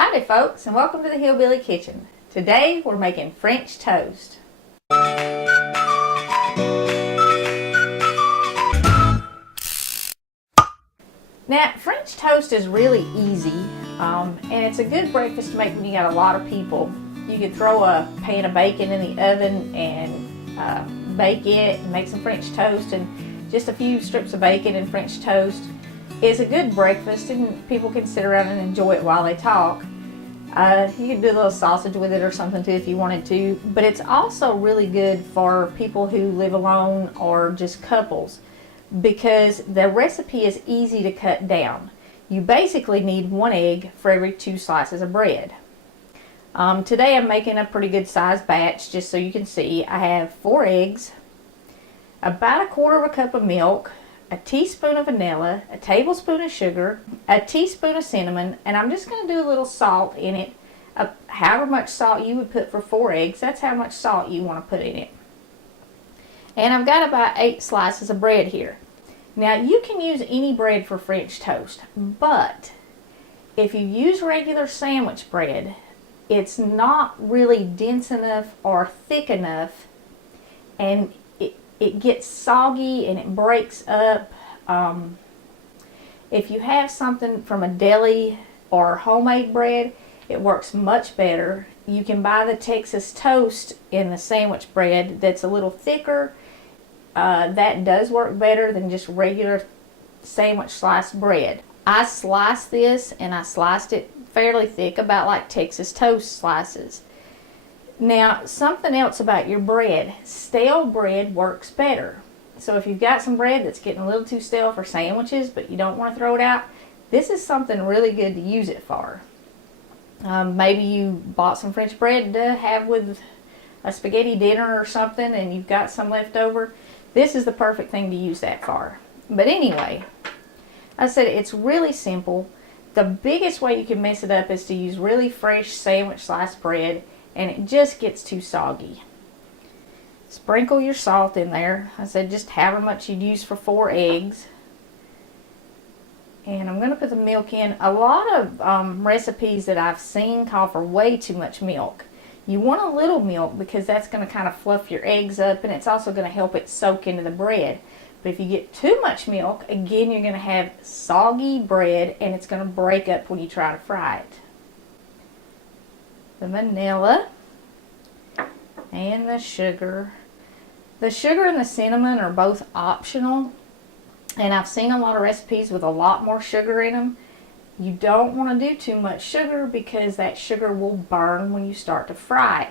Howdy folks, and welcome to the Hillbilly Kitchen. Today we're making French toast. Now, French toast is really easy, and it's a good breakfast to make when you got a lot of people. You could throw a pan of bacon in the oven and bake it and make some French toast, and just a few strips of bacon and French toast is a good breakfast, and people can sit around and enjoy it while they talk. You could do a little sausage with it or something too if you wanted to, but it's also really good for people who live alone or just couples because the recipe is easy to cut down. You basically need 1 egg for every 2 slices of bread. Today I'm making a pretty good sized batch, just so you can see. I have 4 eggs, about 1/4 cup of milk, a teaspoon of vanilla, a tablespoon of sugar, a teaspoon of cinnamon, and I'm just going to do a little salt in it. However much salt you would put for 4 eggs, that's how much salt you want to put in it. And I've got about 8 slices of bread here. Now you can use any bread for French toast, but if you use regular sandwich bread, it's not really dense enough or thick enough, and it gets soggy and it breaks up. If you have something from a deli or homemade bread, it works much better. You can buy the Texas toast in the sandwich bread that's a little thicker. That does work better than just regular sandwich sliced bread. I sliced this, and I sliced it fairly thick, about like Texas toast slices. Now, something else about your bread. Stale bread works better. So if you've got some bread that's getting a little too stale for sandwiches, but you don't want to throw it out, this is something really good to use it for. Maybe you bought some French bread to have with a spaghetti dinner or something, and you've got some left over. This is the perfect thing to use that for. But anyway, I said it's really simple. The biggest way you can mess it up is to use really fresh sandwich sliced bread, and it just gets too soggy. Sprinkle your salt in there. I said just however much you'd use for 4 eggs. And I'm going to put the milk in. A lot of recipes that I've seen call for way too much milk. You want a little milk because that's going to kind of fluff your eggs up, and it's also going to help it soak into the bread. But if you get too much milk, again, you're going to have soggy bread, and it's going to break up when you try to fry it. The vanilla and the sugar. The sugar and the cinnamon are both optional, and I've seen a lot of recipes with a lot more sugar in them. You don't want to do too much sugar because that sugar will burn when you start to fry it,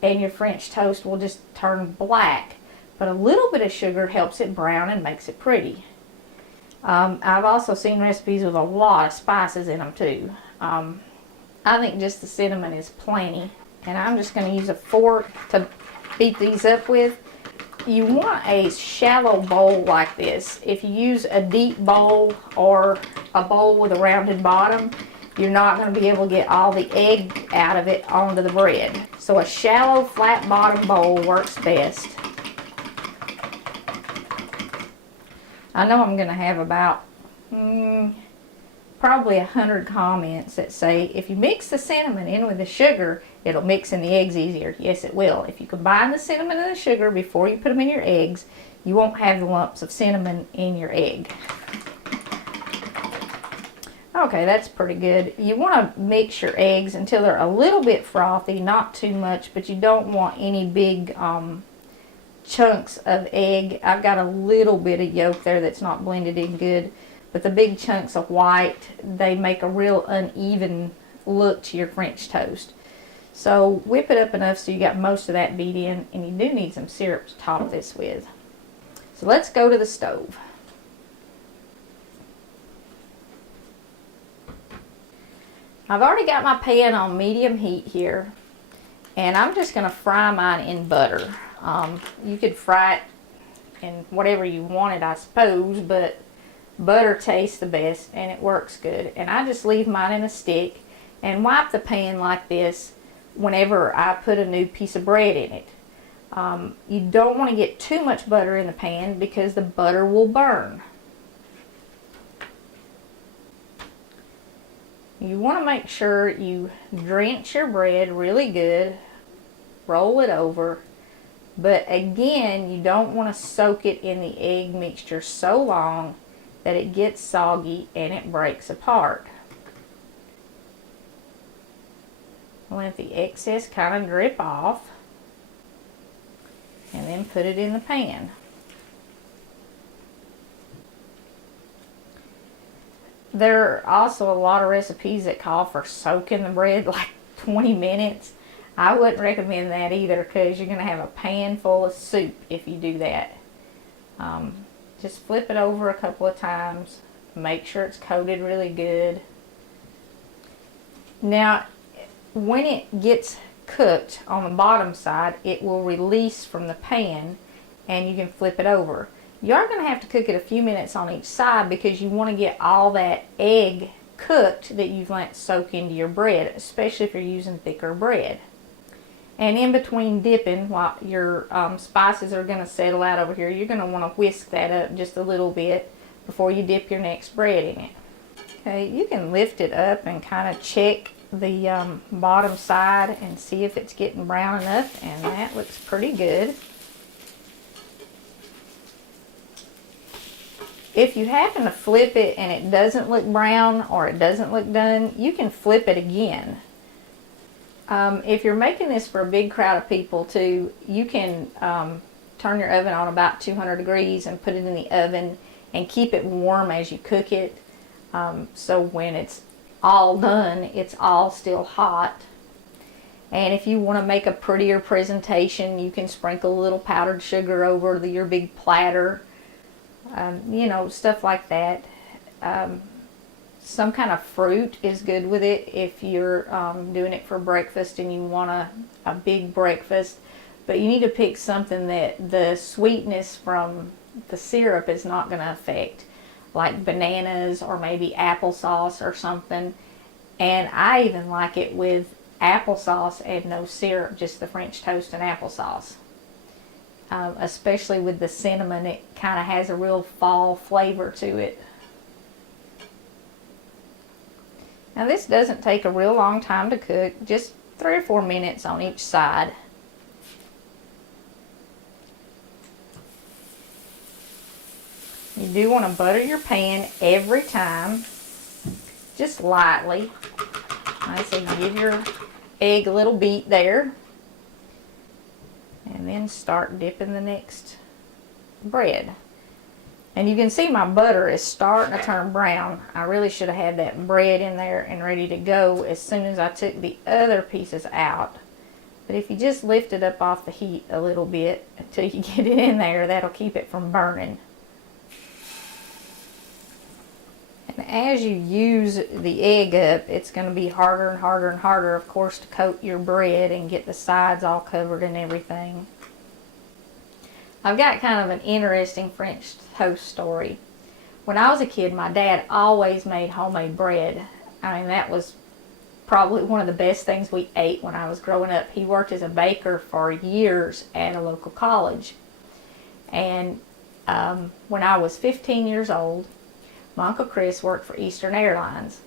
and your French toast will just turn black. But a little bit of sugar helps it brown and makes it pretty. I've also seen recipes with a lot of spices in them too. I think just the cinnamon is plenty. And I'm just going to use a fork to beat these up with. You want a shallow bowl like this. If you use a deep bowl or a bowl with a rounded bottom, you're not going to be able to get all the egg out of it onto the bread. So a shallow flat bottom bowl works best. I know I'm going to have about probably 100 comments that say, if you mix the cinnamon in with the sugar, it'll mix in the eggs easier. Yes, it will. If you combine the cinnamon and the sugar before you put them in your eggs, you won't have the lumps of cinnamon in your egg. Okay, that's pretty good. You want to mix your eggs until they're a little bit frothy, not too much, but you don't want any big chunks of egg. I've got a little bit of yolk there that's not blended in good. But the big chunks of white, they make a real uneven look to your French toast. So whip it up enough so you got most of that beat in, and you do need some syrup to top this with. So let's go to the stove. I've already got my pan on medium heat here, and I'm just going to fry mine in butter. You could fry it in whatever you wanted, I suppose, but butter tastes the best and it works good. And I just leave mine in a stick and wipe the pan like this whenever I put a new piece of bread in it. You don't want to get too much butter in the pan because the butter will burn. You want to make sure you drench your bread really good, roll it over, but again, you don't want to soak it in the egg mixture so long that it gets soggy and it breaks apart. Let the excess kind of drip off and then put it in the pan. There are also a lot of recipes that call for soaking the bread like 20 minutes. I wouldn't recommend that either, because you're going to have a pan full of soup if you do that. Just flip it over a couple of times. Make sure it's coated really good. Now, when it gets cooked on the bottom side, it will release from the pan and you can flip it over. You are going to have to cook it a few minutes on each side because you want to get all that egg cooked that you've let soak into your bread, especially if you're using thicker bread. And in between dipping, while your spices are going to settle out over here, you're going to want to whisk that up just a little bit before you dip your next bread in it. Okay, you can lift it up and kind of check the bottom side and see if it's getting brown enough, and that looks pretty good. If you happen to flip it and it doesn't look brown or it doesn't look done, you can flip it again. If you're making this for a big crowd of people too, you can turn your oven on about 200 degrees and put it in the oven and keep it warm as you cook it. So when it's all done, it's all still hot. And if you want to make a prettier presentation, you can sprinkle a little powdered sugar over your big platter. You know, stuff like that. Some kind of fruit is good with it if you're doing it for breakfast and you want a big breakfast. But you need to pick something that the sweetness from the syrup is not going to affect, like bananas or maybe applesauce or something. And I even like it with applesauce and no syrup, just the French toast and applesauce. Especially with the cinnamon, it kind of has a real fall flavor to it. Now this doesn't take a real long time to cook, just 3 or 4 minutes on each side. You do want to butter your pan every time, just lightly. I say give your egg a little beat there. And then start dipping the next bread. And you can see my butter is starting to turn brown. I really should have had that bread in there and ready to go as soon as I took the other pieces out. But if you just lift it up off the heat a little bit until you get it in there, that'll keep it from burning. And as you use the egg up, it's going to be harder and harder and harder, of course, to coat your bread and get the sides all covered and everything. I've got kind of an interesting French toast story. When I was a kid, my dad always made homemade bread. I mean, that was probably one of the best things we ate when I was growing up. He worked as a baker for years at a local college. And when I was 15 years old, my Uncle Chris worked for Eastern Airlines,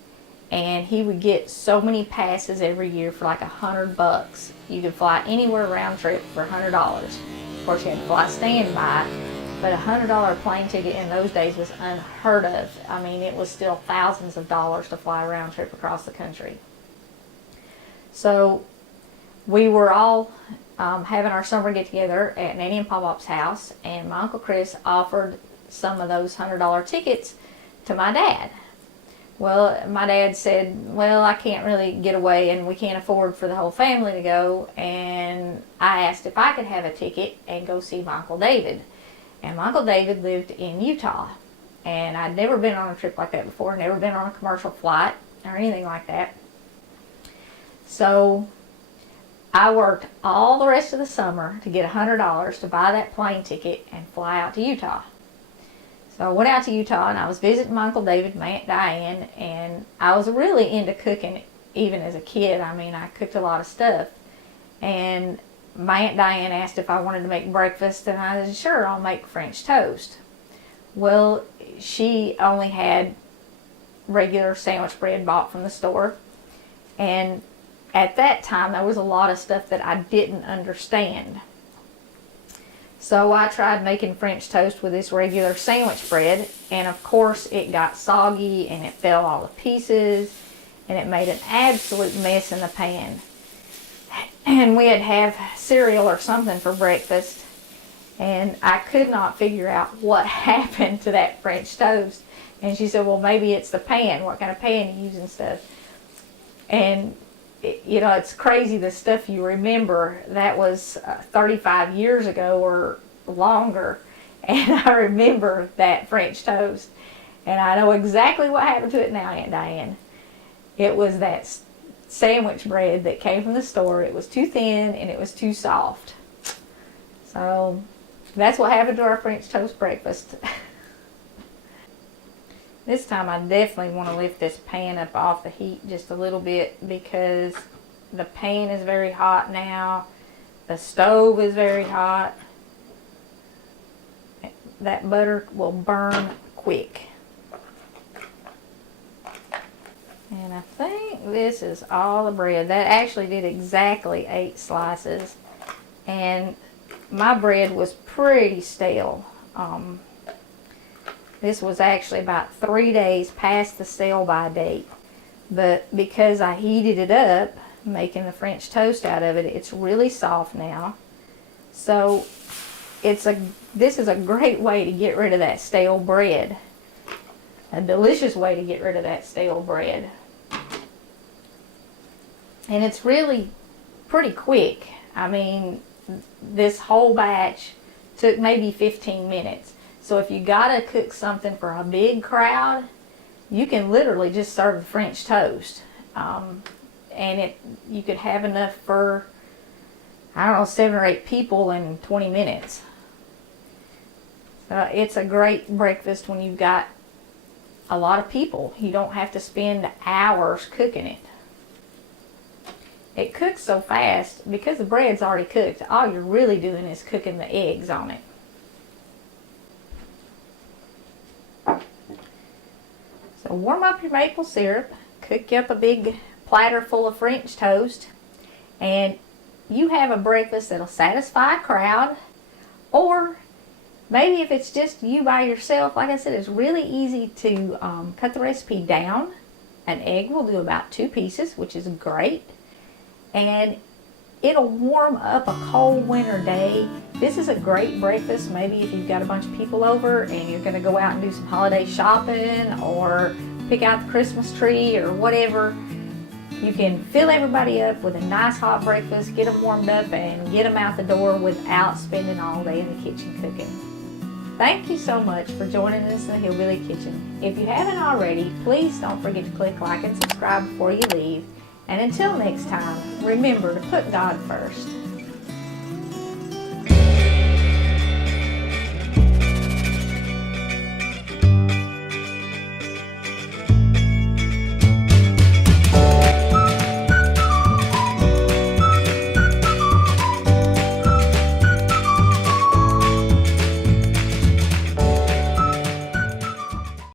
and he would get so many passes every year for like $100. You could fly anywhere round trip for $100. Of course, you had to fly standby, but $100 plane ticket in those days was unheard of. I mean, it was still thousands of dollars to fly round trip across the country. So we were all having our summer get together at Nanny and Pop-Pop's house, and my Uncle Chris offered some of those $100 tickets to my dad. Well, my dad said, well, I can't really get away and we can't afford for the whole family to go. And I asked if I could have a ticket and go see my Uncle David. And my Uncle David lived in Utah. And I'd never been on a trip like that before, never been on a commercial flight or anything like that. So I worked all the rest of the summer to get $100 to buy that plane ticket and fly out to Utah. So I went out to Utah and I was visiting my Uncle David, my Aunt Diane, and I was really into cooking even as a kid. I mean, I cooked a lot of stuff. And my Aunt Diane asked if I wanted to make breakfast, and I said, sure, I'll make French toast. Well, she only had regular sandwich bread bought from the store. And at that time, there was a lot of stuff that I didn't understand. So I tried making French toast with this regular sandwich bread, and of course it got soggy and it fell all to pieces, and it made an absolute mess in the pan. And we had to have cereal or something for breakfast, and I could not figure out what happened to that French toast. And she said, well, maybe it's the pan. What kind of pan you use and stuff. And you know, it's crazy the stuff you remember. That was 35 years ago or longer, and I remember that French toast, and I know exactly what happened to it now, Aunt Diane. It was that sandwich bread that came from the store. It was too thin and it was too soft. So that's what happened to our French toast breakfast. This time I definitely want to lift this pan up off the heat just a little bit, because the pan is very hot now. The stove is very hot. That butter will burn quick. And I think this is all the bread. That actually did exactly 8 slices. And my bread was pretty stale. This was actually about 3 days past the sell-by date. But because I heated it up, making the French toast out of it, it's really soft now. So this is a great way to get rid of that stale bread. A delicious way to get rid of that stale bread. And it's really pretty quick. I mean, this whole batch took maybe 15 minutes. So if you gotta cook something for a big crowd, you can literally just serve the French toast. And you could have enough for, I don't know, 7 or 8 people in 20 minutes. So it's a great breakfast when you've got a lot of people. You don't have to spend hours cooking it. It cooks so fast because the bread's already cooked. All you're really doing is cooking the eggs on it. So warm up your maple syrup, cook you up a big platter full of French toast, and you have a breakfast that'll satisfy a crowd. Or maybe if it's just you by yourself, like I said, it's really easy to cut the recipe down. An egg will do about 2 pieces, which is great. And it'll warm up a cold winter day. This is a great breakfast, maybe if you've got a bunch of people over and you're going to go out and do some holiday shopping or pick out the Christmas tree or whatever. You can fill everybody up with a nice hot breakfast, get them warmed up, and get them out the door without spending all day in the kitchen cooking. Thank you so much for joining us in the Hillbilly Kitchen. If you haven't already, please don't forget to click like and subscribe before you leave. And until next time, remember to put God first.